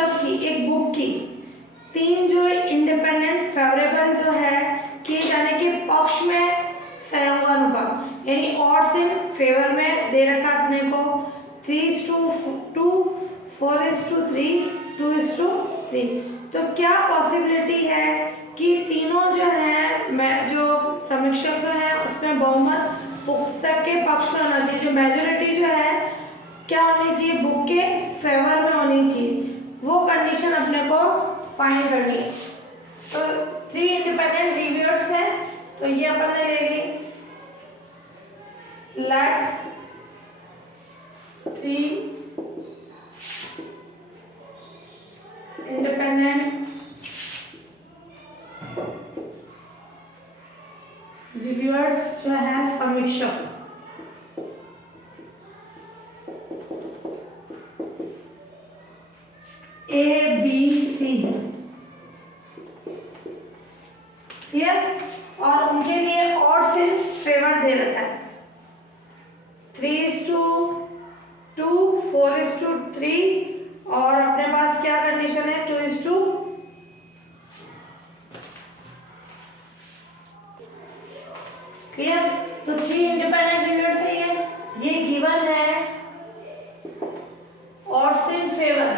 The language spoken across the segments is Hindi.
पुस्तक की, एक बुक की 3 जो इंडिपेंडेंट फेवरेबल जो है किए जाने के पक्ष में सहयोगानुपात, यानी ऑड्स इन फेवर में दे रखा अपने को 3:2, 4:3, 2:3। तो क्या पॉसिबिलिटी है कि तीनों जो है मैं जो समीक्षक जो है उसमें बहुमत पुस्तक के पक्ष में होना चाहिए, जो मेजोरिटी जो है क्या होनी चाहिए, बुक के फेवर में होनी चाहिए, वो कंडीशन अपने को फाइंड करनी है। तो 3 इंडिपेंडेंट रिव्यूअर्स हैं, तो ये अपन ने ले ली, लेट 3 इंडिपेंडेंट रिव्यूअर्स जो है समीक्षक ABC है, क्लियर। और उनके लिए ऑड्स इन फेवर दे रखा है 3:2, 4:3 और अपने पास क्या कंडीशन है 2:, क्लियर। तो 3 इंडिपेंडेंट रिव्यूअर्स है, ये गिवन है ऑड्स इन फेवर,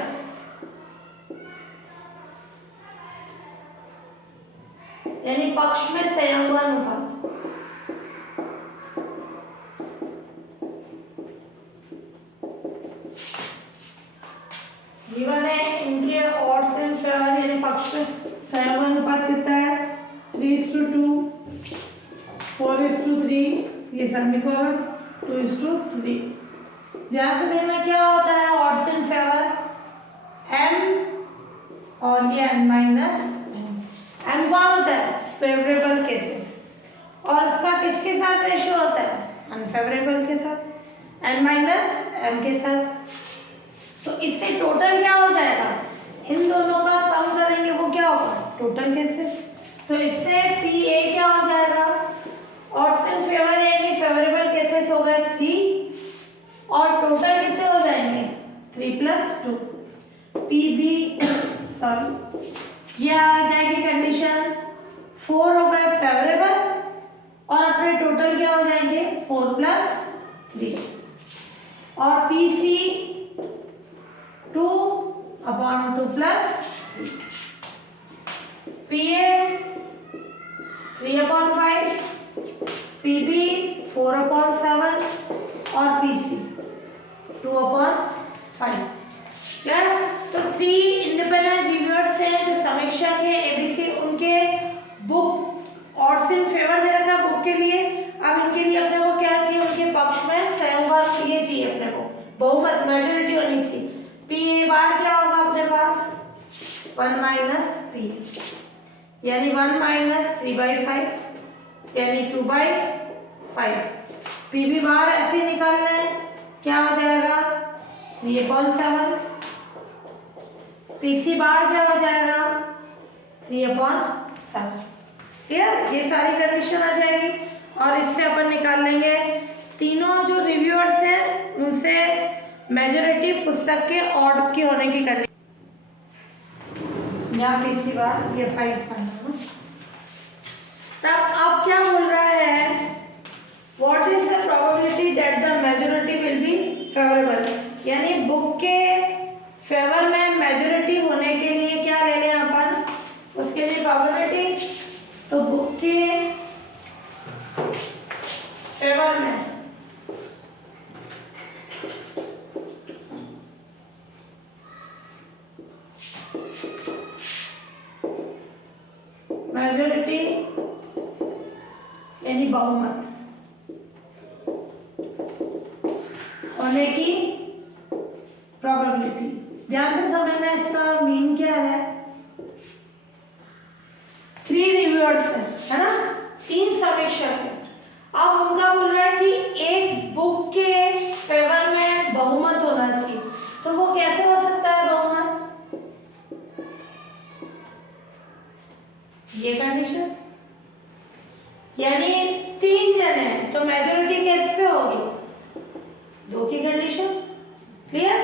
यानी पक्ष में संयोगानुपात। गिवन है इनके ऑड्स इन फेवर यानी पक्ष में संयोगानुपात कितना है 3:2, 4:3, ये समीकरण 2:3। ध्यान से देखना क्या होता है ऑड्स इन फेवर, m और ये n माइनस n कौन होता है फेवरेबल केसेस, और इसका किसके साथ रेशियो होता है अनफेवरेबल के साथ, n माइनस m के साथ। तो इससे टोटल क्या हो जाएगा, इन दोनों का सम करेंगे वो क्या होगा टोटल केसेस। तो इससे PA क्या हो जाएगा, ऑड्स इन फेवर यानी फेवरेबल केसेस हो गए 3 और टोटल कितने हो जाएंगे 3+2। PB सॉरी ये आ जाएगी कंडीशन 4 हो गए फेवरेबल और अपने टोटल क्या हो जाएंगे 4+3 और PC 2/2+3, PA 3/5, PB 4/7 और PC 2/5। क्या तो 3 इंडिपेंडेंट रिव्यूअर्स हैं जो समीक्षक है ABC, उनके बुक ऑड्स इन फेवर दे रखा बुक के लिए। अब इनके लिए अपने को क्या चाहिए, उनके पक्ष में सहयोग ये चाहिए, अपने को बहुमत मेजॉरिटी होनी चाहिए। PA बार क्या होगा अपने पास 1 - PA यानी 1 - 3/5 यानी 2/5। PB बार ऐसे निकालना है, क्या हो जाएगा 3/7। PC बार क्या हो जाएगा 3/7। क्लियर, ये सारी कंडीशन आ जाएगी और इससे अपन निकाल लेंगे तीनों जो रिव्यूअर्स हैं उनसे मेजॉरिटी पुस्तक के ऑड की होने की कंडीशन। यहाँ PC बार ये 5 करना। तब अब क्या बोल रहा है, what is the probability that the majority will be favourable, यानी बुक के फेवर में मेजॉरिटी होने के लिए क्या ले लें अपन, उसके लिए प्रोबेबिलिटी। तो बुक के फेवर में मेजॉरिटी यानी बहुमत होने की प्रोबेबिलिटी। ध्यान से समझना इसका मीन क्या है, 3 रिव्यूअर्स है ना, 3 समीक्षक है। अब उनका बोल रहा है कि एक बुक के फेवर में बहुमत होना चाहिए, तो वो कैसे हो सकता है बहुमत, ये कंडीशन, यानी 3 जन है तो मेजॉरिटी किस पे होगी 2 की कंडीशन। क्लियर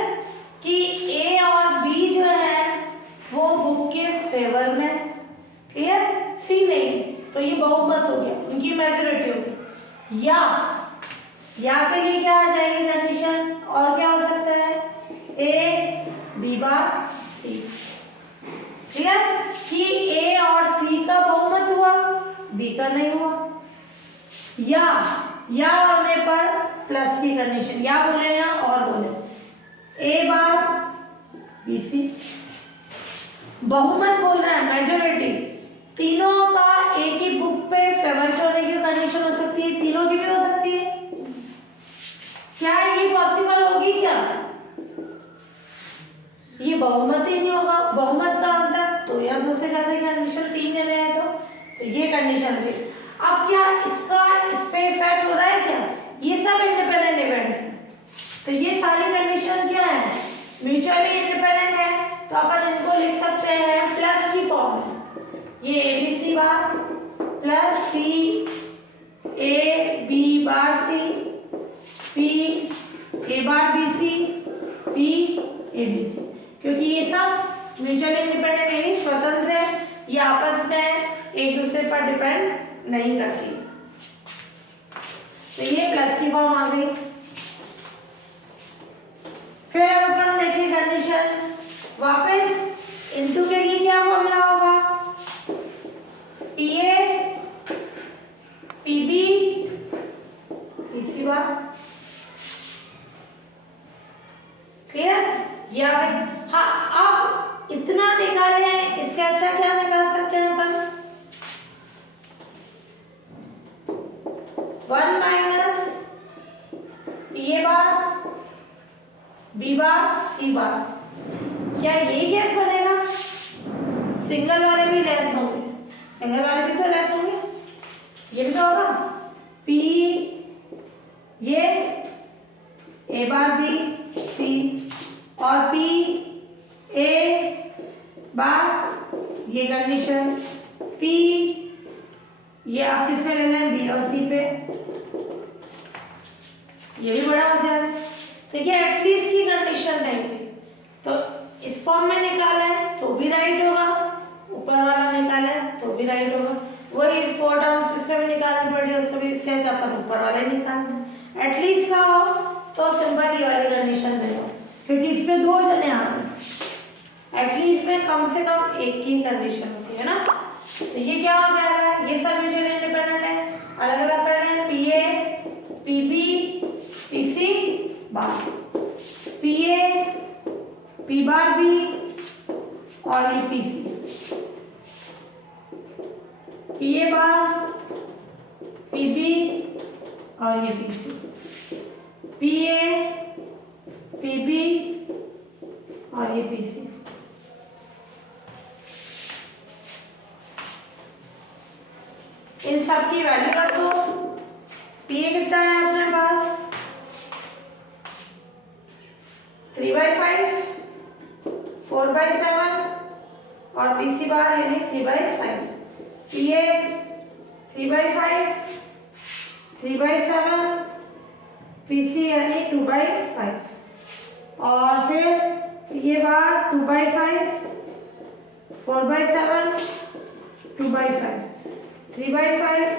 कि A और B जो है नहीं, तो ये बहुमत हो गया, उनकी मेजॉरिटी हो गई। या के लिए क्या आ जाएगी कंडीशन, और क्या हो सकता है, ए बी बार सी, ठीक है, कि ए और सी का बहुमत हुआ, बी का नहीं हुआ। या होने पर प्लस की कंडीशन, या बोले या और बोले, ए बार बी सी, बहुमत बोल रहा है, मेजॉरिटी, तीनों का एक ही बुक पे फेवर होने की कंडीशन हो सकती है, तीनों की भी हो सकती है। क्या ये पॉसिबल होगी क्या, ये बहुमत ही नहीं होगा, बहुमत का मतलब तो या दो से ज्यादा कंडीशन, तीन जने हैं तो ये कंडीशन है। अब क्या इसका इस पे इफेक्ट हो रहा है क्या, ये सब इंडिपेंडेंट इवेंट्स हैं, तो ये सारी कंडीशन क्या है, म्यूचुअली इंडिपेंडेंट है, तो अपन इनको लिख सकते हैं प्लस की फॉर्म में, ये A B C bar plus C A B bar C P A bar B C P A B C, क्योंकि ये सब म्यूचुअली इंडिपेंडेंट यानी स्वतंत्र है, ये आपस में एक दूसरे पर डिपेंड नहीं करती, तो ये प्लस की फॉर्म आ गई। फिर अब अपन देखिए कंडीशन वापस, इनटू के लिए क्या फॉर्मूला होगा, पी ए पी बी इसी बार, क्लियर, या भाई हाँ। अब इतना निकाले हैं, इससे अच्छा क्या निकाल सकते हैं अपन, 1 minus P A bar B bar C bar, क्या ये केस बनेगा, सिंगल वाले भी लेस होंगे, सिंगल वाले भी तो लेस होंगे, ये भी तो होगा, पी ये ए बार बी सी और पी ए बार ये कंडीशन, पी ये आप किस पे ले लें, बी और सी पे, ये भी बड़ा हो जाएगा, तो ये एटलीस्ट की कंडीशन नहीं हुई, तो इस फॉर्म में निकाला है तो भी राइट होगा, ऊपर वाला निकाला है तो भी राइट होगा, वही 4 टर्म्स इसका भी निकालना पड़ेगा, उसको भी इससे अच्छा अपन ऊपर वाले निकालना, एटलीस्ट का हो तो सिंपल ये वाली कंडीशन ले लो, क्योंकि इसमें 2 जने आ गए, एटलीस्ट में कम से कम एक की कंडीशन होती है ना, तो ये क्या हो जाएगा, ये सब म्यूचुअली इंडिपेंडेंट है, अलग अलग कर रहे हैं, P A P B P C bar, P A P bar B और ये P C, P A bar P B और ये P C, P A P B और ये पी सी, इन सब की वैल्यू रखो, पी ए कितना है अपने पास 3/5 4/7 और पी सी बार यानी 3/5, पी ए 3/5 3/7 पी सी यानी 2/5 और फिर ये बार 2/5 4/7 2/5 3/5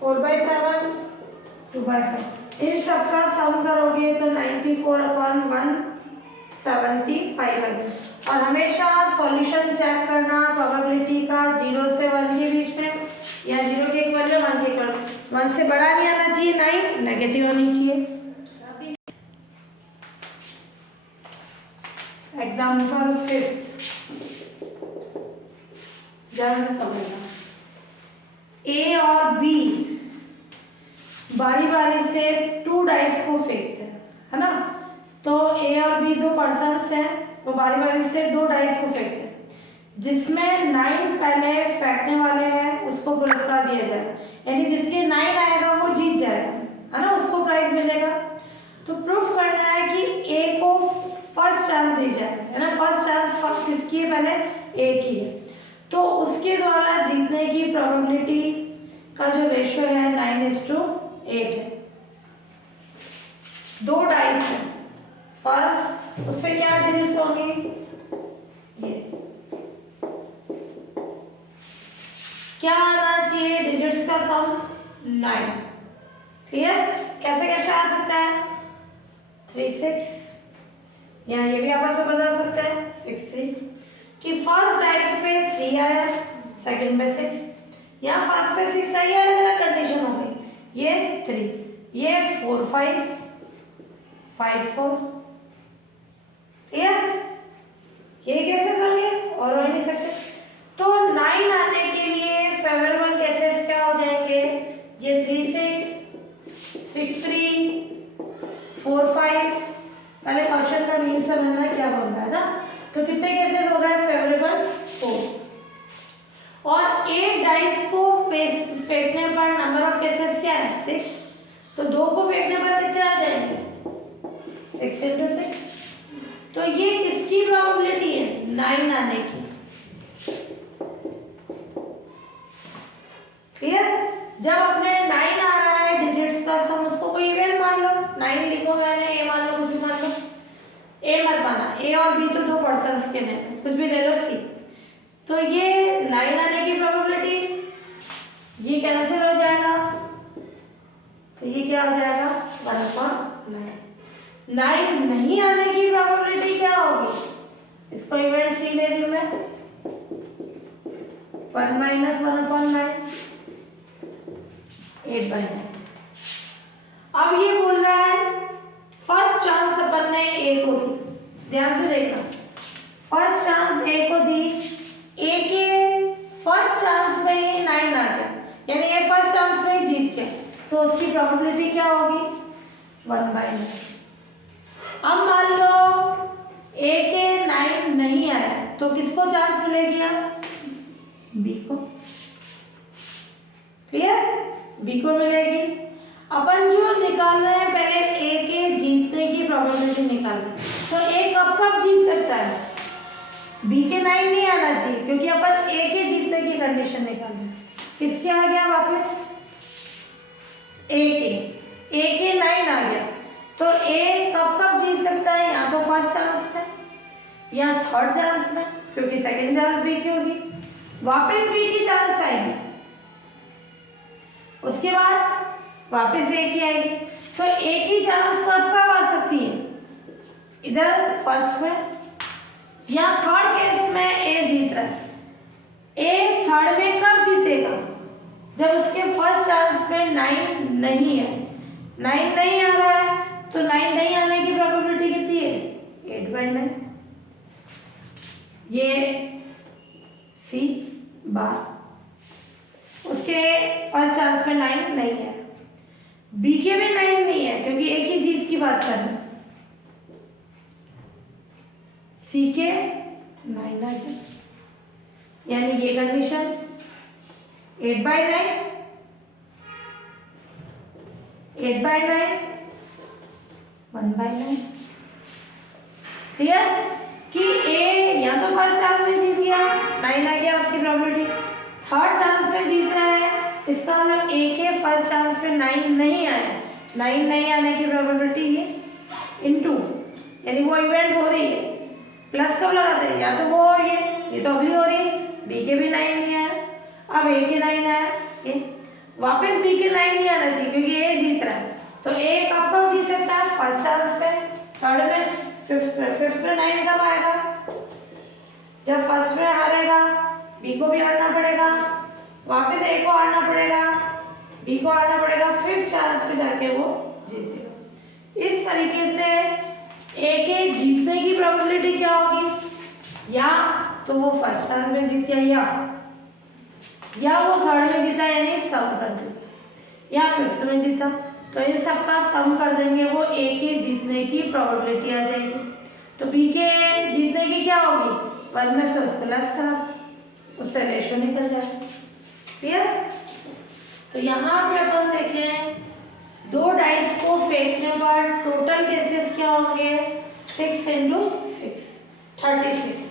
4/7 2/5, इन सबका सम करोगे तो 94/175 आ जाएगा। और हमेशा सॉल्यूशन चेक करना प्रोबेबिलिटी का 0 से 1 के बीच में, या 0 के इक्वल या 1 के इक्वल, 1 से बड़ा नहीं आना चाहिए, ना ही नेगेटिव होनी चाहिए। एग्जाम्पल 5th, ध्यान से समझना, ए और बी बारी बारी से 2 डाइस को फेंकते हैं, है ना, तो ए और बी 2 पर्सन्स हैं, वो बारी बारी से 2 डाइस को फेंकते हैं, जिसमें 9 पहले फेंकने वाले हैं उसको पुरस्कार दिया जाएगा, यानी जिसके 9 आएगा वो जीत जाएगा, है ना, उसको प्राइज मिलेगा। तो प्रूफ करना है कि ए को फर्स्ट चांस दी जाएगा, है ना, फर्स्ट चांस किसकी है, पहले ए की है, तो उसके द्वारा जीतने की प्रोबेबिलिटी का जो रेशियो है 9:8 है। 2 डाइस है, फर्स्ट उस पे क्या डिजिट्स होंगे, ये क्या आना चाहिए डिजिट्स का सम 9। क्लियर? कैसे कैसे आ सकता है 3 6 या ये भी आपस में बदल सकते हैं 6 3 कि फर्स्ट डाइस पे 3 आया सेकंड पे 6 या फर्स्ट पे 6 आई अलग अलग कंडीशन हो गई ये 3 ये 4 5 5 4 क्लियर? ये कैसे होंगे और हो नहीं सकते। तो 9 आने के लिए फेवरेबल केसेस क्या हो जाएंगे ये 3 6 6 3 4 5 पहले क्वेश्चन का मीन समझना क्या बोल रहा है ना। तो कितने केसेस हो गए फेवरेबल 4 और 8 डाइस को फेंकने पर नंबर ऑफ केसेस क्या है 6 तो 2 को फेंकने पर कितने आ जाएंगे 6 into 6 तो ये किसकी प्रोबेबिलिटी है 9 आने की। क्लियर? जब अपने 9 आ रहा है डिजिट्स का सम उसको कोई इवेंट मान लो 9 लिखो मैंने ए मान लो कुछ भी मान लो ए मत माना ए और बी तो 2 पर्सन्स के में कुछ भी ले लो सी। तो ये 9 आने की प्रोबेबिलिटी ये कैंसिल हो जाएगा तो ये क्या हो जाएगा 1/9। 9 नहीं आने की प्रोबेबिलिटी क्या होगी इसको इवेंट सी ले लूं मैं 1 - 1/9 8/9। अब ये बोल रहा है फर्स्ट चांस अपन ने ए को दी ध्यान से देखना फर्स्ट चांस ए को दी ए के फर्स्ट चांस में ही 9 आ गया यानी ये फर्स्ट चांस में ही जीत गया तो उसकी प्रोबेबिलिटी क्या होगी 1/9। अब मान लो ए के 9 नहीं आया तो किसको चांस मिलेगी अब बी को। क्लियर? बी को मिलेगी। अपन जो निकाल रहे हैं पहले ए के जीतने की प्रोबेबिलिटी निकालना तो ए कब कब जीत सकता है बी के 9 नहीं आना चाहिए क्योंकि अपन ए के जीतने की कंडीशन निकाल रहे हैं। किसके आ गया वापस ए के 9 आ गया तो ए कब कब जीत सकता है या तो फर्स्ट चांस में या थर्ड चांस में क्योंकि सेकंड चांस बी की होगी वापस बी की चांस आएगी उसके बाद वापस ए की आएगी तो ए की चांस कब आ सकती है इधर फर्स्ट में या थर्ड केस में ए जीत रहा है ए थर्ड में कब जीतेगा जब उसके फर्स्ट चांस में 9 नहीं है 9 नहीं आ रहा है तो 9 नहीं आने की प्रोबेबिलिटी कितनी है 8/9 ये सी बार उसके फर्स्ट चांस में 9 नहीं है बी के भी 9 नहीं है क्योंकि एक ही जीत की बात कर रहे हैं सी के 9 आ गया यानी ये कंडीशन 8/9 8/9 1/9। क्लियर कि ए या तो फर्स्ट चांस में जीत गया 9 आ गया उसकी प्रोबेबिलिटी थर्ड चांस में जीत रहा है इसका मतलब ए के फर्स्ट चांस में 9 नहीं आया 9 नहीं आने की प्रोबेबिलिटी ये इनटू यानी वो इवेंट हो रही है प्लस कब लगाते हैं या तो वो हो रही है ये तो अगली हो रही है बी के भी 9 नहीं आया अब ए के 9 आया ये वापस बी के 9 नहीं आना चाहिए क्योंकि ए जीत रहा है तो ए कब जीत सकता है फर्स्ट चांस पे थर्ड में फिफ्थ में 9 कब आएगा जब फर्स्ट में हारेगा बी को भी हारना पड़ेगा वापस ए को हारना पड़ेगा बी को हारना पड़ेगा फिफ्थ चांस पे जाके वो जीतेगा। इस तरीके से ए के जीतने की प्रोबेबिलिटी क्या होगी या तो वो फर्स्ट चांस में जीत गया या वो थर्ड में जीता यानी सम कर देगा या फिफ्थ में जीता तो इन सब का सम कर देंगे वो ए के जीतने की प्रोबेबिलिटी आ जाएगी। तो बी के जीतने की क्या होगी 1 में से उसको लेस करा उससे रेशो निकल जाएगा। क्लियर? तो यहाँ पे अपन देखें 2 डाइस को फेंकने पर टोटल केसेस क्या होंगे 6 into 6 36।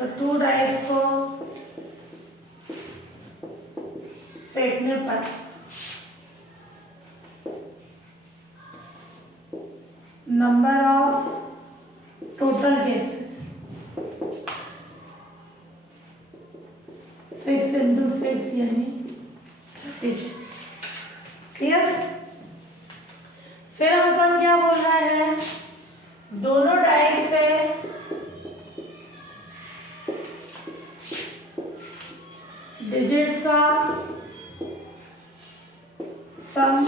तो 2 डाइस को फेंकने पर number of total cases 6 into 6 यानी 36। क्लियर। फिर हम अपन क्या बोल रहे हैं, दोनों डाइस पे डिजिट्स का सम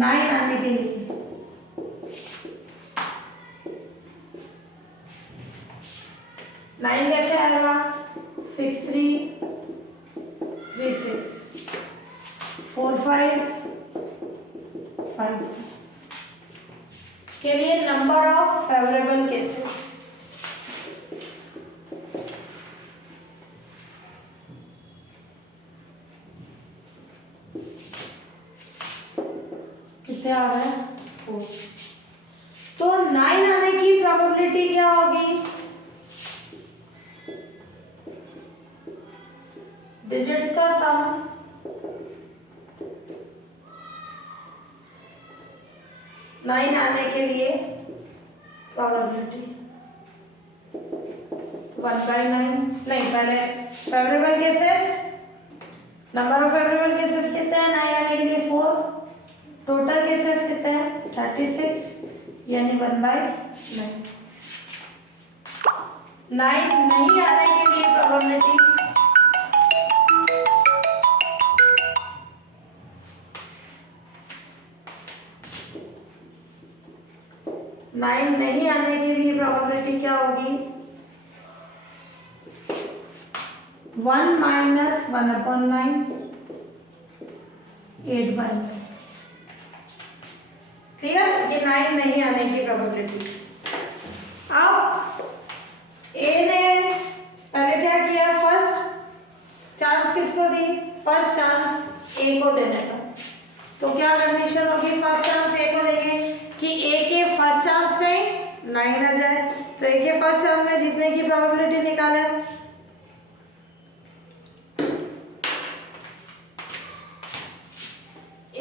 9 आने के लिए 9 कैसे आएगा, 6 3 3 6 4 5 5 के लिए नंबर ऑफ फेवरेबल केसेस। कितने आ रहा है, 4। तो 9 आने की प्रोबेबिलिटी क्या होगी, डिजिट्स का सम 9 आने के लिए प्रोबेबिलिटी 1/9, नहीं पहले favourable cases, number of favourable cases कितने हैं, 9 आने के लिए 4, टोटल केसेस कितने हैं 36 यानी 1/9। 9 नहीं आने के लिए प्रोबेबिलिटी 9 नहीं आने के लिए प्रोबेबिलिटी क्या होगी, 1 - 1/9 8/9। क्लियर, ये 9 नहीं आने की प्रोबेबिलिटी। अब ए ने पहले क्या किया, फर्स्ट चांस किसको दी, फर्स्ट चांस ए को देने का। तो क्या कंडीशन होगी, फर्स्ट चांस ए को देंगे कि ए के फर्स्ट चांस में 9 आ जाए। तो ए के फर्स्ट चांस में जीतने की प्रोबेबिलिटी निकाले,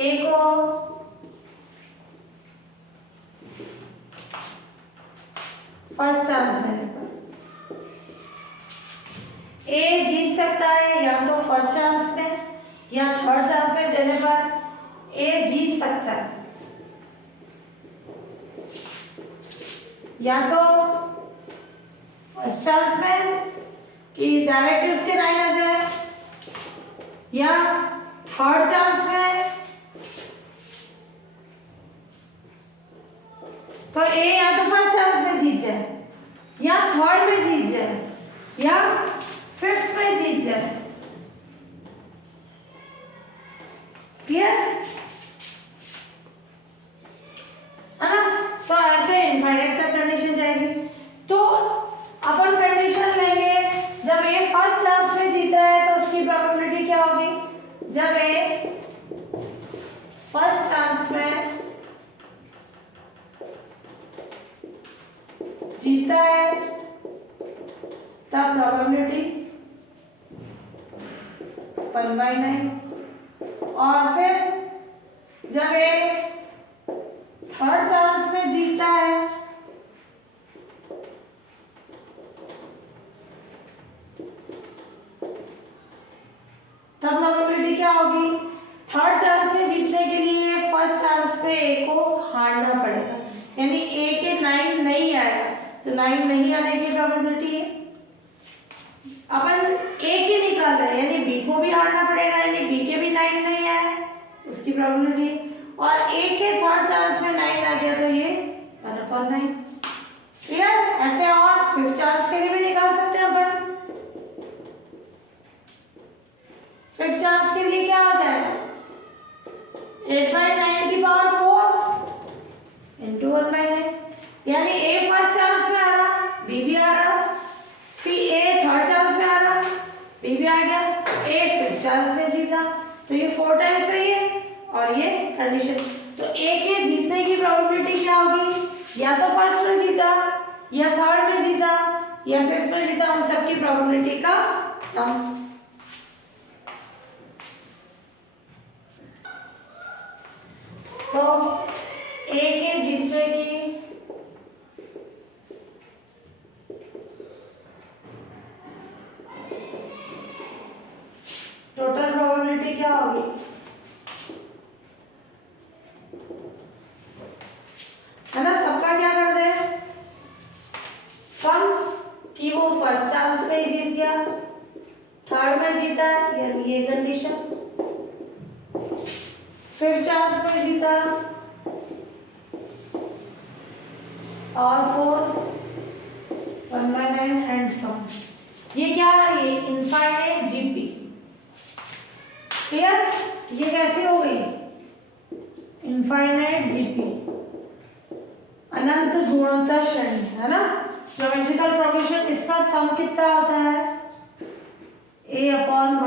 ए को फर्स्ट चांस देने पर ए जीत सकता है, या तो फर्स्ट चांस में या थर्ड चांस में देने पर ए जीत सकता है, या तो फर्स्ट चांस में कि डायरेक्ट उसके 9 आ जाए, या थर्ड चांस में तो ए या तो फर्स्ट चांस में जीत जाए, या थर्ड में जीत जाए, या फिफ्थ में जीत जाए। क्लियर है ना। तो ऐसे इनफाइनाइट तक कंडीशन जाएगी। तो अपन कंडीशन लेंगे, जब ए फर्स्ट चांस में जीत रहा है तो उसकी प्रोबेबिलिटी क्या होगी, जब ए फर्स्ट चांस में जीता है तब प्रोबेबिलिटी 1/9, और फिर जब ए थर्ड चांस में जीता है तब प्रोबेबिलिटी क्या होगी, थर्ड चांस में जीतने के लिए फर्स्ट चांस पे ए को हारना पड़ेगा, यानी ए के 9 नहीं आएगा, तो 9 नहीं आने की प्रोबेबिलिटी है। अपन ए के निकाल रहे हैं, यानी बी को भी हारना पड़ेगा, यानी बी के भी 9 नहीं आए उसकी प्रोबेबिलिटी, और ए के थर्ड चांस में 9 आ गया तो ये 1/9। क्लियर। ऐसे और फिफ्थ चांस के लिए भी निकाल सकते हैं अपन। फिफ्थ चांस के लिए क्या हो जाएगा, 8/9 की पावर 4 इंटू 1/9, यानी ए फर्स्ट चांस में आ रहा, बी भी आ रहा, सी ए थर्ड चांस में आ रहा, बी भी आ गया, ए फिफ्थ चांस में जीता, तो ये 4 टाइम्स सही है, और ये कंडीशन। तो ए के जीतने की प्रोबेबिलिटी क्या होगी, या तो फर्स्ट में जीता, या थर्ड में जीता, या फिफ्थ में जीता उन सबकी प्रोबेबिलिटी का सम। तो ए के जीतने की टोटल प्रोबेबिलिटी क्या होगी? है ना, सबका क्या कर दे सम कि वो फर्स्ट चांस में ही जीत गया, थर्ड में जीता यानी ये कंडीशन, फिफ्थ चांस में जीता और फोर्थ 1/9 एंड सम। ये क्या है? ये इनफाइनाइट जीपी। क्लियर? ये कैसे हो गई? इनफाइनाइट जीपी, अनंत गुणोत्तर श्रेणी, है ना। ज्योमेट्रिकल प्रोग्रेशन इसका सम कितना होता है? a/1 - r।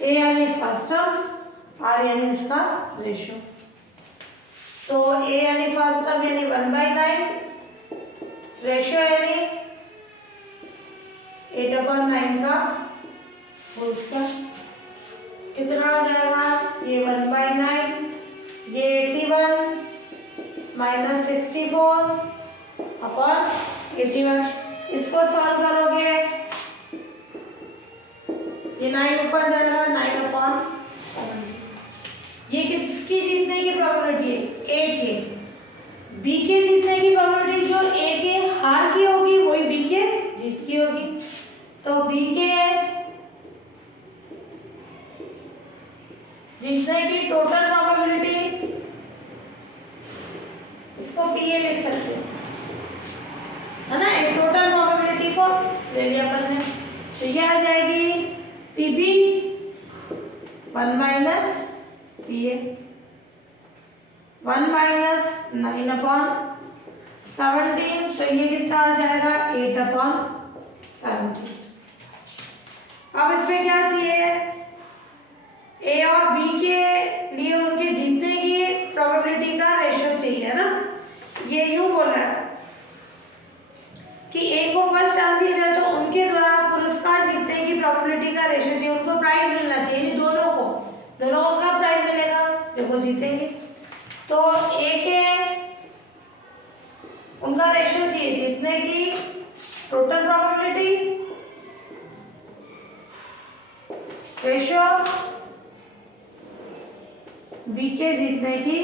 a यानी फर्स्ट टर्म, r यानी इसका रेशियो। तो a यानी फर्स्ट टर्म यानी 1/9, रेशियो यानी 8/9 का होल स्क्वायर। कितना हो जाएगा? ये 1/9, ये 81 - 64 अपॉन 81। इसको सॉल्व करोगे ये 9 ऊपर जाएगा, 9/70। ये किसकी जीतने की प्रोबेबिलिटी है? ए के। बी के जीतने की प्रोबेबिलिटी जो ए के हार की होगी वही बी के जीत की होगी। तो बी के जीतने की टोटल प्रोबेबिलिटी, इसको पी ए लिख सकते हो, है ना। एक टोटल प्रोबेबिलिटी को ले लिया अपन ने, तो ये आ जाएगी पीबी 1 - पीए 1 - 9/17। तो ये कितना आ जाएगा? 8/17। अब इसमें क्या चाहिए? ए और बी के लिए उनके जीतने की प्रोबेबिलिटी का रेशियो चाहिए, है ना। ये यूं बोला है कि ए को फर्स्ट चांस दिया जाए तो उनके द्वारा पुरस्कार जीतने की प्रोबेबिलिटी का रेशियो चाहिए, उनको प्राइज मिलना चाहिए, यानी दोनों को का प्राइज मिलेगा जब वो जीतेंगे। तो ए के उनका रेशियो चाहिए जीतने की टोटल प्रोबेबिलिटी रेशियो बी के जीतने की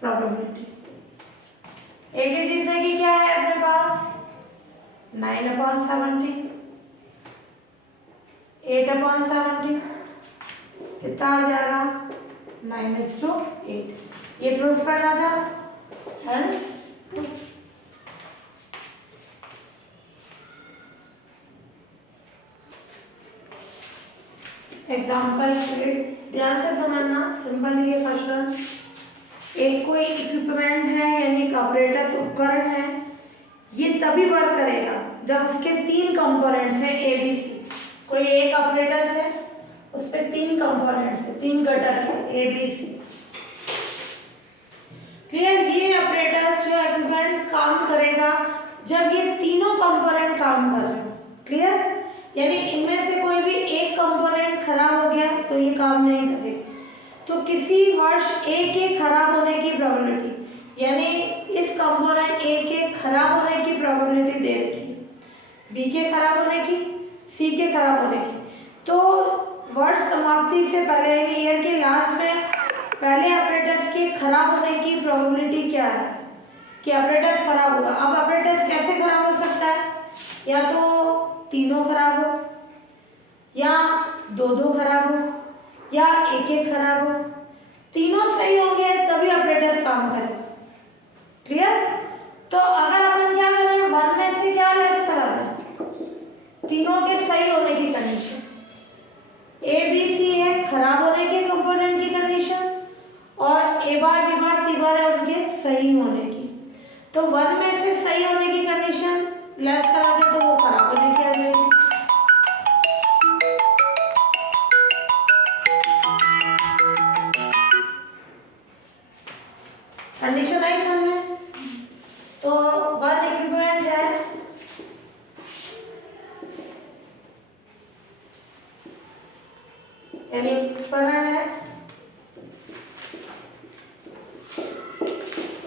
प्रोबेबिलिटी। ए के जीतने की क्या है अपने पास? 9/70, 8/70 कितना आ जाएगा? 9:8। ये प्रूफ करना था, हेंस एग्जाम्पल ध्यान से समझना, सिंपल ही है क्वेश्चन। एक कोई इक्विपमेंट है यानी एक ऑपरेटस उपकरण है, ये तभी वर्क करेगा जब उसके 3 कंपोनेंट्स हैं ए बी सी। कोई एक ऑपरेटस है, उस पे 3 कंपोनेंट्स है, 3 घटक है ए बी सी। क्लियर? ये ऑपरेटस जो इक्विपमेंट काम करेगा जब ये तीनों कंपोनेंट काम कर रहे हो। क्लियर? यानी इनमें से कोई भी एक कंपोनेंट खराब हो गया तो ये काम नहीं करेगा। तो किसी वर्ष ए के खराब होने की प्रोबेबिलिटी, यानी इस कंपोनेंट ए के खराब होने की प्रोबेबिलिटी दे रखी, बी के खराब होने की, सी के खराब होने की। तो वर्ष समाप्ति से पहले यानी ईयर के लास्ट में पहले ऑपरेटस के खराब होने की प्रोबेबिलिटी क्या है कि ऑपरेटस खराब होगा। अब ऑपरेटस कैसे खराब हो सकता है? या तो तीनों खराब हो, या 2-2 खराब हो, या एक खराब हो। तीनों सही होंगे तभी ऑपरेटस काम करेगा। क्लियर? तो अगर अपन क्या करें, 1 में से क्या लेस करा दें? तीनों के सही होने की कंडीशन। ए बी सी है खराब होने के कंपोनेंट की कंडीशन, और ए बार बी बार सी बार है उनके सही होने की। तो 1 में से सही होने की कंडीशन लेस करा दे तो वो खराब होने की आ जाएगी। कंडीशन आई सामने। तो 1 इक्विपमेंट यानी उपकरण है,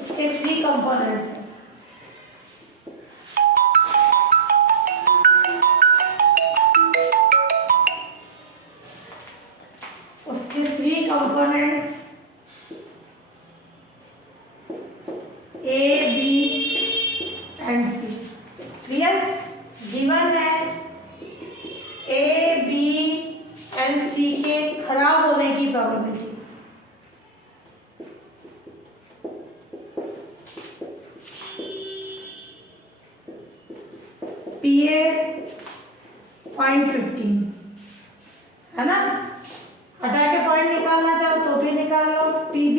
उसके 3 कंपोनेंट्स हैं। उसके 3 components A, B and C। Clear? Given है A, B एंड C के खराब होने की प्रोबेबिलिटी। PA 0.15 है ना, हटा के पॉइंट निकालना चाहो तो भी निकाल लो। PB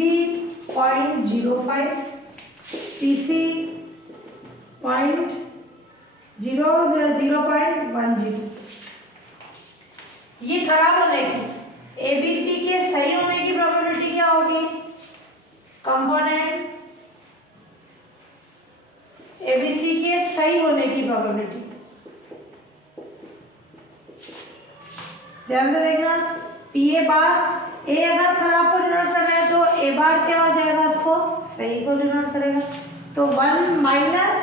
0.05, PC 0.10। ये खराब होने की, ABC के सही होने की प्रोबेबिलिटी क्या होगी? कंपोनेंट ABC के सही होने की प्रोबेबिलिटी, ध्यान से देखना। PA बार, A अगर खराब को डिनोट करना है तो A बार क्या हो जाएगा, इसको सही को डिनोट करेगा। तो 1 माइनस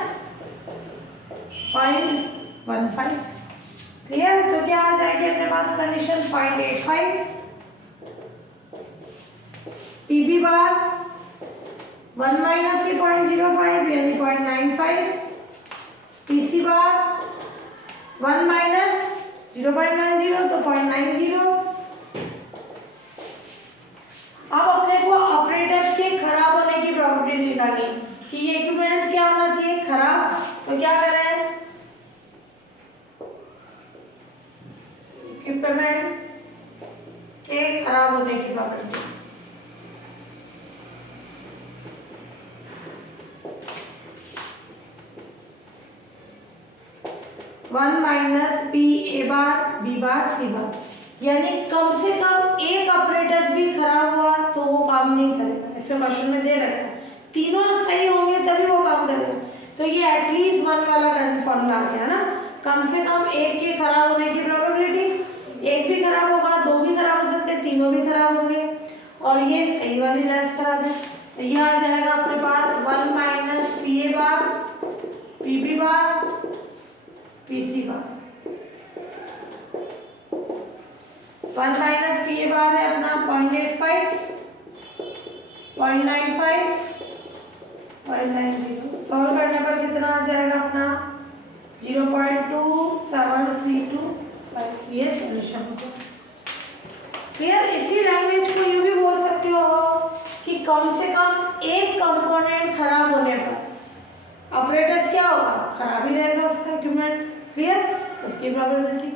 0.15। क्लियर? तो क्या आ जाएगी अपने पास कंडीशन 0.85। PB बार 1 माइनस 0.05 यानी 0.95। PC बार 1 माइनस 0.10 तो 0.90। अब अपने को ऑपरेटर्स के खराब होने की प्रोबेबिलिटी निकालनी कि ये इक्विपमेंट क्या होना चाहिए, खराब। तो क्या करें, इक्विपमेंट के खराब होने की probability. One minus P A bar B bar C bar, यानी कम से कम एक ऑपरेटर्स भी खराब हुआ तो वो काम नहीं करेगा। इसमें क्वेश्चन में दे रखा है तीनों सही होंगे तभी वो काम करेगा। तो ये एटलीस्ट 1 वाला फॉर्मूला आ गया ना, कम से कम एक के खराब होने की प्रोबेबिलिटी। एक भी खराब होगा, 2 भी खराब हो सकते, तीनों भी खराब होंगे, और ये सही वाली लेस करा दें। तो ये आ जाएगा अपने पास 1 minus P A bar P B bar PC bar. 1 minus P A bar है अपना 0.85, 0.95, 0.90। सॉल्व करने पर कितना आ जाएगा अपना 0.2732। ये सोल्यूशन होगा। क्लियर? इसी लैंग्वेज को यूं भी बोल सकते हो कि कम से कम एक कंपोनेंट खराब होने पर ऑपरेटर्स क्या होगा, खराब ही रहेगा उसका इक्विपमेंट। क्लियर? उसकी प्रोबेबिलिटी